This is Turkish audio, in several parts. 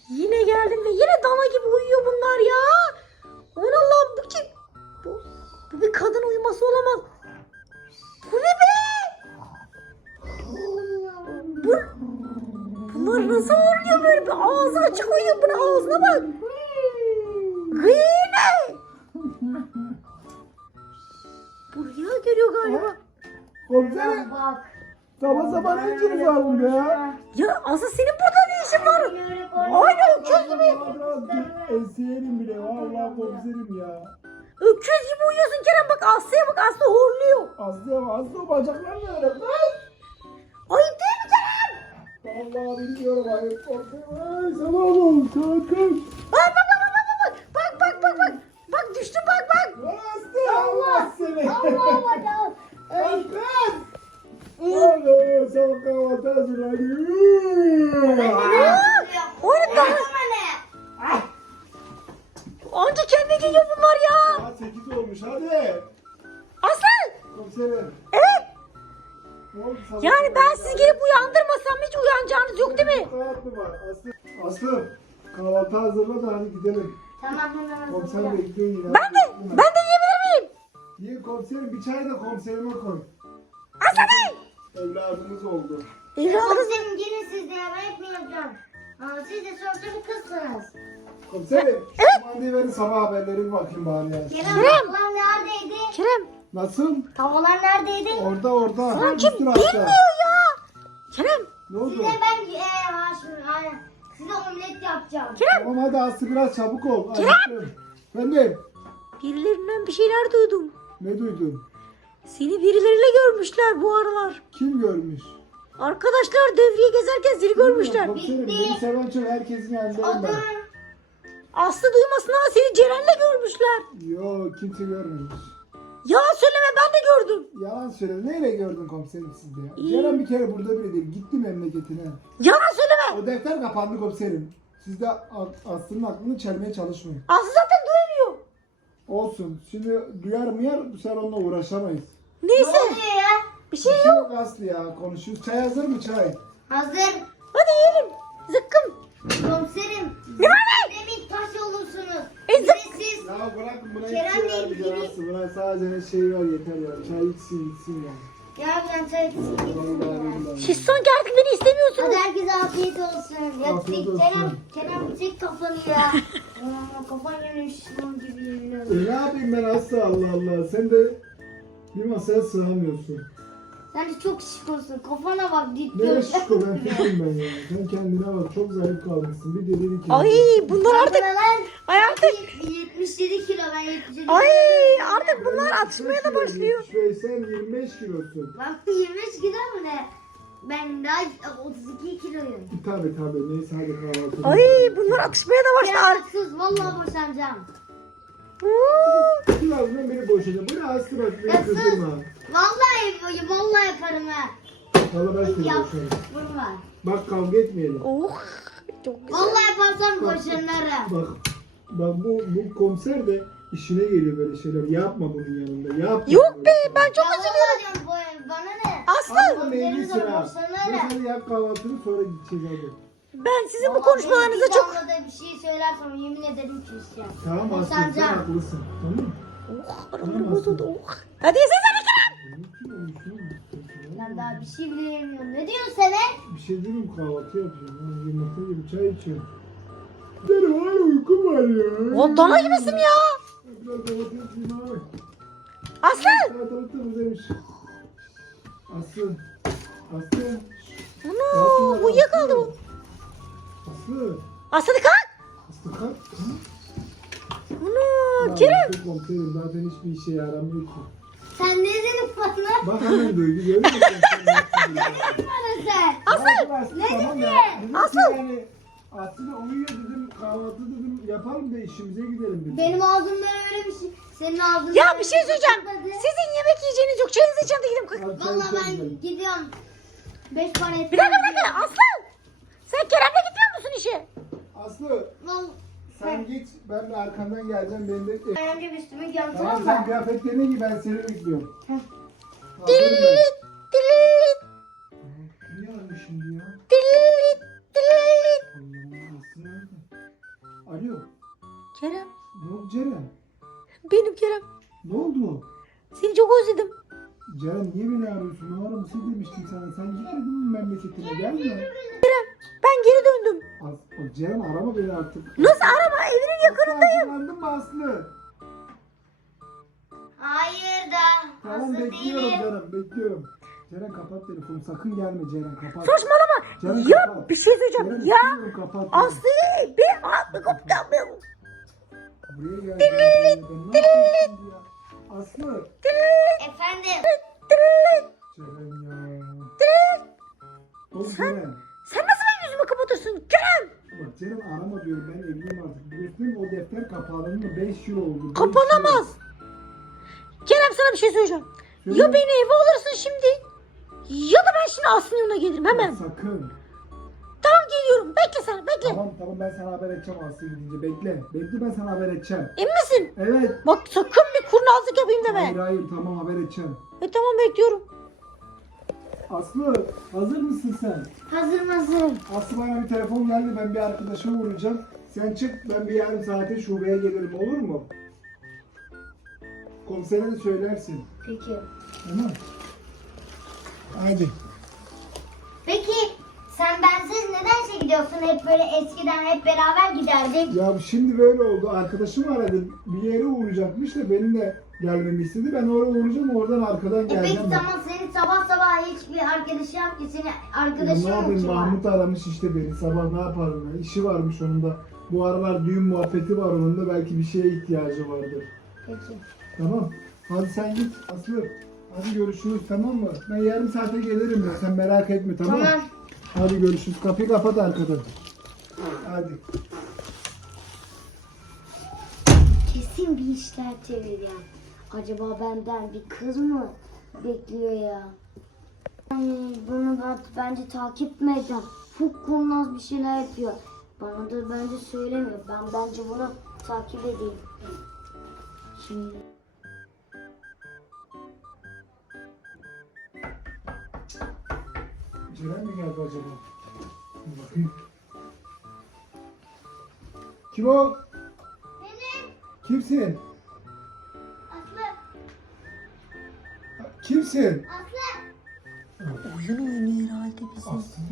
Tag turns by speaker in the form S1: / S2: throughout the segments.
S1: Yine geldim ve yine dana gibi uyuyor bunlar ya. Aman Allah'ım bu kim? Bu bir kadın uyuması olamaz. Bu ne be? Bunlar nasıl uyuyor böyle? Bir ağzı açık uyuyor. Bunun ağzına bak. Gıyı ne? Buraya geliyor galiba.
S2: Komiserim.
S3: Bak.
S2: Sabah sabah ne işiniz var burada ya?
S1: Ya asıl senin burada ne işin var? Aynen öküz gibi.
S2: Esiyerim bile vallahi komiserim ya.
S1: Öküz gibi uyuyorsun Kerem, bak Aslı'ya bak, Aslı horluyor.
S2: Aslı bacaklar ne öyle?
S1: Ayıp değil mi Kerem?
S2: Vallahi bilmiyorum ayıp komiserim. Ay sabah olun sakın.
S1: Bak bak düştü bak.
S2: Aslı Allah seni.
S3: Allah Allah.
S2: Sakın. Oğlum sabah kahvaltı hazırlanıyor.
S1: Oyun daha. Anca kendine geliyor bunlar ya.
S2: Saat 8 olmuş hadi.
S1: Aslı.
S2: Komiserim.
S1: Evet.
S2: Ne oldu sabah?
S1: Yani ben sizi gelip uyandırmasam hiç uyanacağınız yok değil mi?
S2: Hayat mı var? Aslı kahvaltı hazırla da hadi gidelim.
S3: Tamam hemen
S2: Komiser
S3: hazırla.
S2: bekliyor yine.
S1: Ben de yiyebilir miyim?
S2: Yiyin komiserim bir çay da komiserime koy.
S1: Aslı Bey.
S2: Evladımız oldu.
S1: İrade.
S3: Komiserim gelin siz de ya, ben etmeyeceğim. Siz de sonuçta bir kızsınız.
S2: Komiserim şu mandayı verin sabah haberleri bakayım bari ya.
S3: Kerem tavalar neredeydi?
S1: Kerem.
S2: Nasıl?
S3: Tavalar neredeydi?
S2: Orada.
S1: Sanki
S2: Üstün hasta.
S1: bilmiyor ya. Kerem.
S2: Ne oldu?
S3: Size ben şimdi aynen. Size omlet yapacağım.
S2: Tamam hadi Aslı biraz çabuk ol. Kerem. Efendim?
S1: Birilerinden bir şeyler duydum.
S2: Ne duydun?
S1: Seni birileriyle görmüşler bu aralar.
S2: Kim görmüş?
S1: Arkadaşlar devriye gezerken seni görmüşler.
S2: Komiserim beni seven çok herkesin yanındayım
S3: Adım.
S2: ben.
S1: Aslı duymasın ama seni Ceren'le görmüşler.
S2: Yok kimse görmemiş.
S1: Yalan söyleme, ben de gördüm.
S2: Yalan söyle. Neyle gördün komiserim siz de ya? Ceren bir kere burada bile değil. Gitti memleketine.
S1: Yalan söyleme.
S2: O defter kapandı komiserim. Siz de Aslı'nın aklını çelmeye çalışmayın.
S1: Aslı zaten duymuyor.
S2: Olsun. Şimdi duyar mıyar bu salonla uğraşamayız.
S3: Ne
S1: Neyse,
S3: oluyor ya?
S1: bir şey
S2: Bir
S1: yok.
S2: şey yok Aslı ya. Konuşuyoruz. Çay hazır mı çay?
S3: Hazır.
S1: Hadi yiyelim. Zıkkım.
S3: Komiserim.
S1: Ne var
S3: Demin taş olursunuz.
S1: E,
S3: Bir de siz.
S2: Ya bırakın buna
S3: Kerem'le
S2: hiçbir şey vermeyeceğim
S3: ilgili-
S2: Aslı. Buna sadece şey var yeter ya. Çay içsin ya.
S3: Ya ben çay içeyim.
S2: Vallahi.
S1: Siz sanki artık beni istemiyorsunuz.
S3: Hadi herkese afiyet olsun. Ya
S2: Afiyet
S3: Kerem,
S2: olsun.
S3: Kerem çek kafanı ya. Kafan yemiş bunun gibi yemin
S2: Ne yapayım ben Aslı Allah Allah. Sen de bir masaya sığamıyorsun.
S3: Sen de çok şık kafana bak dik
S2: Ne
S3: dur.
S2: şıkkı ben fikim ben ya. Sen kendine bak çok zayıf kalmışsın. Bir deli bir kere.
S1: Ay bunlar artık. Ay artık.
S3: 77 kilo ben 77
S1: Ay
S3: kilo.
S1: artık bunlar atışmaya da başlıyor.
S2: Sen 25 kilosun.
S3: Ben 25 kilo mu ne? Ben daha 32 kiloyum.
S2: Tabii neyse hadi kahvaltı.
S1: Ay bunlar atışmaya da başladı.
S3: Kerem haksız vallahi boşanacağım.
S2: Birazdan beni boşayacağım. Bu ne Aslı bak beni
S3: Haksız.
S2: kızdırma.
S3: Vallahi yaparım ha.
S2: Valla ben seni
S3: Yap.
S2: boşarım.
S3: Vurma.
S2: Bak kavga etmeyelim.
S1: Oh çok güzel.
S3: Vallahi yaparsam boşanırım.
S2: Bak bu komiser de işine geliyor böyle şeyler. Yapma bunun yanında. Yapma.
S1: Yok be, ben çok
S3: Ya
S1: üzülüyorum.
S3: vallahi diyorum, bana ne?
S1: Aslı
S2: Aslı meyillisin ha.
S3: Boşanırım.
S2: Ben sana yap kahvaltını sonra gideceğiz hadi.
S1: ben sizin bu
S3: Vallahi
S1: konuşmalarınıza
S3: bir
S1: çok...
S3: damla da bir şey söylersem yemin ederim ki işte.
S2: Tamam Aslı sen
S3: Boşanacağım.
S2: haklısın. Tamam mı?
S1: Oh aramda bozuldu oh. Hadi yesene Kerem.
S3: Ben daha bir şey bile yemiyorum. Ne diyorsun sen he?
S2: Bir şey diyeyim mi? Kahvaltı yapıyorum. Ben yumurta gibi çay içiyorum. Benim hala uykum var ya.
S1: O dana gibisin ya.
S2: Biraz domates yiyeyim abi.
S1: Aslı.
S2: Salatalık da güzelmiş. Aslı. Aslı.
S1: Ana uyuyakaldı bu.
S2: Aslı.
S1: Aslı kalk.
S2: Aslı kalk.
S1: Ana Kerem.
S2: Çok komiserim zaten hiçbir işe yaramıyor ki.
S3: Sen ne dedin bana?
S2: Bak hemen duydu görüyor musun?
S3: Bana sen.
S2: Aslı.
S3: Ne
S2: tamam
S3: dedi?
S2: ya. Dedim ki
S1: Aslı.
S2: Yani, Aslı da uyuyor dedim kahvaltı dedim yapalım da işimize gidelim dedim.
S3: Benim ağzımda öyle bir şey. Senin ağzında
S1: Ya
S3: öyle
S1: bir şey söyleyeceğim.
S3: çıkmadı.
S1: Sizin yemek yiyeceğiniz yok. Çayınızı içen de gidin.
S2: Hadi çay
S3: Vallahi
S2: içelim
S3: ben
S2: dedim.
S3: gidiyorum. 5 para
S1: Bir dakika. Aslı. Sen Kerem'le gitmiyor musun işe?
S2: Aslı
S3: Vallahi
S2: sen git ben de arkandan geleceğim beni bekle.
S3: ben önce bir üstümü giyiyorum
S2: Tamam
S3: tamam
S2: sen
S3: mı?
S2: kıyafetlerini giy ben seni bekliyorum.
S3: Heh.
S2: Hazırım
S1: Dillit. Dillit.
S2: ben. Niye arıyor şimdi ya?
S1: Dillit. Dillit.
S2: Allah'ım Aslı nerede?
S1: Kerem.
S2: Ne oldu Ceren?
S1: Benim Kerem.
S2: Ne oldu?
S1: Seni çok özledim.
S2: Ceren niye beni arıyorsun? Numaramı sil demiştim sana. Sen gitmedin mi memleketine? Gelme.
S1: Ben geri döndüm.
S2: Ceren arama beni artık.
S1: Nasıl arama? Evinin yakınındayım.
S2: Hazırlandın mı Aslı?
S3: Hayır da.
S2: Tamam
S3: Hazır
S2: bekliyorum
S3: değilim.
S2: Ceren bekliyorum. Ceren kapat telefonu sakın gelme Ceren kapat.
S1: Saçmalama.
S2: Ceren
S1: Ya
S2: kapat.
S1: bir şey söyleyeceğim.
S2: Ceren
S1: Ya
S2: istiyorum, kapat.
S1: Aslı bir atlı koptan
S2: Buraya gel. Ceren, ben ne yapayım ya? Aslı.
S3: Efendim.
S2: Ceren ya. Oğlum Ceren.
S1: Sen nasıl benim yüzümü kapatırsın Kerem?
S2: Bak Ceren arama diyorum ben evliyim artık. Biliyorsun o defter kapandı 5 yıl oldu. 5 yıl.
S1: Kapanamaz. Kerem sana bir şey söyleyeceğim.
S2: Söyle.
S1: Ya beni eve alırsın şimdi ya da ben şimdi Aslı'nın yanına gelirim hemen.
S2: Sakın.
S1: Tamam geliyorum. Bekle sen bekle.
S2: Tamam ben sana haber edeceğim Aslı gidince bekle. Bekle ben sana haber edeceğim.
S1: Emin misin?
S2: Evet.
S1: Bak sakın bir kurnazlık yapayım deme.
S2: Hayır tamam haber edeceğim.
S1: Tamam bekliyorum.
S2: Aslı hazır mısın sen?
S3: Hazır.
S2: Aslı bana bir telefon geldi ben bir arkadaşa uğrayacağım. Sen çık ben bir yarım saate şubeye gelirim olur mu? Komisere de söylersin.
S3: Peki.
S2: Tamam. Hadi.
S3: Peki sen bensiz neden gidiyorsun? Hep böyle eskiden hep beraber giderdik.
S2: Ya şimdi böyle oldu. Arkadaşım aradı. Bir yere uğrayacakmış da benim de gelmemi istedi. Ben oraya uğrayacağım. Oradan arkadan
S3: Peki
S2: geleceğim. ben.
S3: tamam senin sabah hiçbir arkadaşı yok ki senin
S2: Ya
S3: arkadaşın
S2: ne
S3: mı
S2: yapayım
S3: ki var?
S2: Mahmut aramış işte beni. Sabah ne yaparım ya? İşi varmış onun da. Bu aralar düğün muhabbeti var onun da. Belki bir şeye ihtiyacı vardır.
S3: Peki.
S2: Tamam. Hadi sen git Aslı. Hadi görüşürüz tamam mı? Ben yarım saate gelirim ya. Sen merak etme tamam mı?
S3: Tamam.
S2: Hadi görüşürüz. Kapıyı kapat arkadan. Hadi.
S3: Kesin bir işler çeviriyor. Acaba benden bir kız mı bekliyor ya? Bunu bence takip mi edeceğim? Çok kurnaz bir şeyler yapıyor. Bana da bence söylemiyor. Ben bence bunu takip edeyim. Şimdi.
S2: Ceren mi geldi acaba? Bir bakayım. Kim o?
S3: Benim
S2: Kimsin?
S3: Aslı.
S2: Kimsin?
S3: Aslı.
S1: Oyun oynuyor herhalde bizim.
S2: Aslı.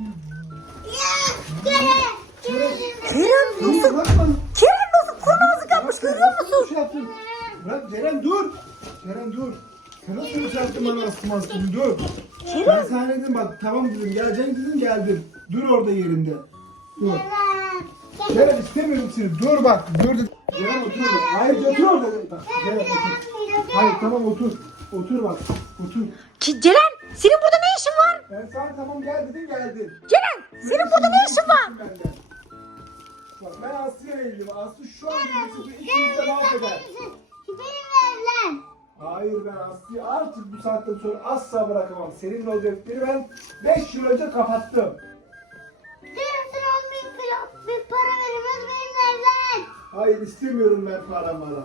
S1: Kerem nasıl?
S2: Bırakma.
S1: Kerem nasıl kurnazlık yapmış görüyor musun?
S2: Şey yaptın. Bırak Ceren dur. Ceren dur. Sen nasıl bir şey yaptın bana Aslı dur. Ben sana dedim bak tamam dedim geleceğim dedim geldin. Dur orada yerinde. Dur. Ceren istemiyorum seni. Dur bak. Dur dedim. Ceren otur orada. Hayır otur orada. Bak, Ceren otur. Hayır tamam otur. Otur bak. Otur.
S1: Ceren senin burada ne işin var?
S2: Ben sana tamam gel dedim geldin.
S1: Ceren senin burada ne işin var?
S2: Benden. Bak ben Aslı'ya evliyim. Aslı şu an birisi ikimiz de mahveder.
S3: Benimle evlen.
S2: Hayır ben Aslı'yı artık bu saatten sonra asla bırakamam. Seninle o defteri ben 5 yıl önce kapattım.
S3: Diyorsun 10.000 bir para veriyoruz benimle evlen.
S2: Hayır istemiyorum ben paramı.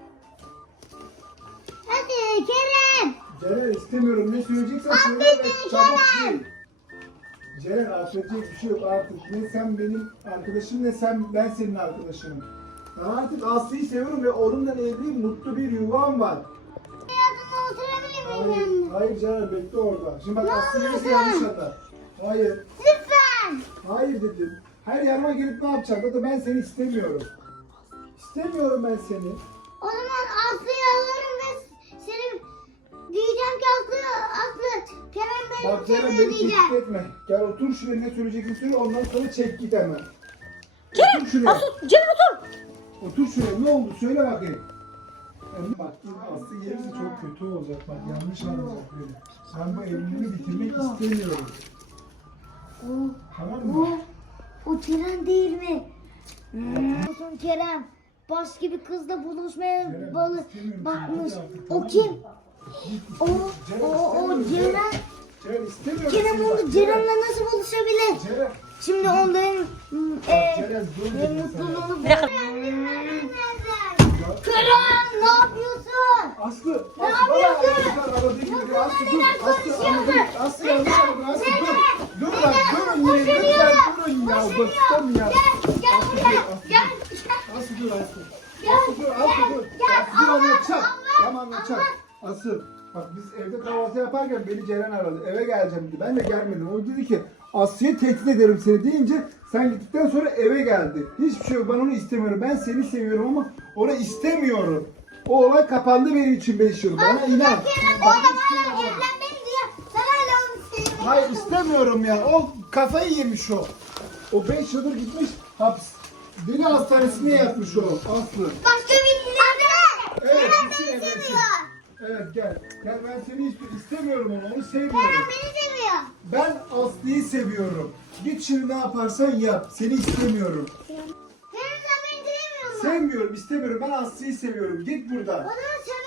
S3: Hadi Kerem.
S2: Ceren istemiyorum. Ne söyleyeceksen söyle ve çabuk değil. Ceren affedecek bir şey yok artık. Ne sen benim arkadaşım ne ben senin arkadaşınım. Ben artık Aslı'yı seviyorum ve onunla evliyim. Mutlu bir yuvam var.
S3: Hayatımda oturabilir miyim?
S2: Hayır Ceren bekle orada. Şimdi bak
S3: Ne
S2: Aslı
S3: oldu
S2: gelirse
S3: sen?
S2: yanlış atar. Hayır.
S3: Lütfen.
S2: Hayır dedim. Her yanıma gelip ne yapacak? O da ben seni istemiyorum. İstemiyorum ben seni.
S3: O zaman Aslı'yı alırım ve seni diyeceğim ki Aslı Kerem benim
S2: Bak Ceren
S3: seviyor
S2: beni
S3: diyeceğim.
S2: tehdit etme. Gel otur şuraya ne söyleyeceksin söyle ondan sonra çek git hemen.
S1: Kerem
S2: Otur şuraya.
S1: Ceren otur.
S2: Otur şuraya ne oldu söyle bakayım. Yani bak Aslı gelirse çok kötü olacak bak yanlış anlayacak beni. Ben bu evliliği bitirmek istemiyorum. Tamam mı?
S3: O Kerem değil mi? Olsun Kerem. Baş gibi kızla buluşmaya
S2: Ceren,
S3: balı
S2: istemiyorum
S3: bakmış.
S2: seni, hadi artık,
S3: O
S2: tamam
S3: kim?
S2: mı?
S3: O
S2: Ceren
S3: Ceren.
S2: istemiyorum, Ceren istemiyorum.
S3: Kerem
S2: seni
S3: onu
S2: bak,
S3: Ceren'le nasıl buluşabilir?
S2: Ceren.
S3: Şimdi onların
S2: Ceren dur dedim sana.
S3: mutluluğunu
S1: Bir dakika.
S3: Kerem ne yapıyorsun?
S2: Aslı,
S3: Ne
S2: Aslı
S3: yapıyorsun?
S2: bana aradığı gibi Aslı dur,
S3: Bunlarla
S2: Aslı
S3: konuşuyorsun.
S2: Aslı yanlış aradın Aslı dur. Dur bak durun ya lütfen durun ya bıktım ya.
S3: Gel buraya. Gel.
S2: Aslı dur Aslı. Aslı dur, Aslı dur. Aslı dur anlatacak. Tamam anlatacak. Aslı bak biz evde kahvaltı yaparken beni Ceren aradı. Eve geleceğim dedi. Ben de gelmedim. O dedi ki Aslı'ya tehdit ederim seni deyince sen gittikten sonra eve geldi. Hiçbir şey yok. Ben onu istemiyorum. Ben seni seviyorum ama onu istemiyorum. O olay kapandı benim için 5 yıl. Bana inan. Bak,
S3: Evlenmeni diyor. Sen hala onu seviyorsun.
S2: hayır istemiyorum ya. O kafayı yemiş o. O 5 yıldır gitmiş deli hastanesine yatmış o Aslı.
S3: Başka birini
S2: Evet, gitsin evlensin. Evet gel. Gel ben seni istemiyorum onu sevmiyorum.
S3: beni seviyor.
S2: Ben Aslı'yı seviyorum. Git şimdi ne yaparsan yap. Seni istemiyorum.
S3: Sen beni sevmiyor musun?
S2: Sevmiyorum, istemiyorum. Ben Aslı'yı seviyorum. Git buradan.
S3: Bana sen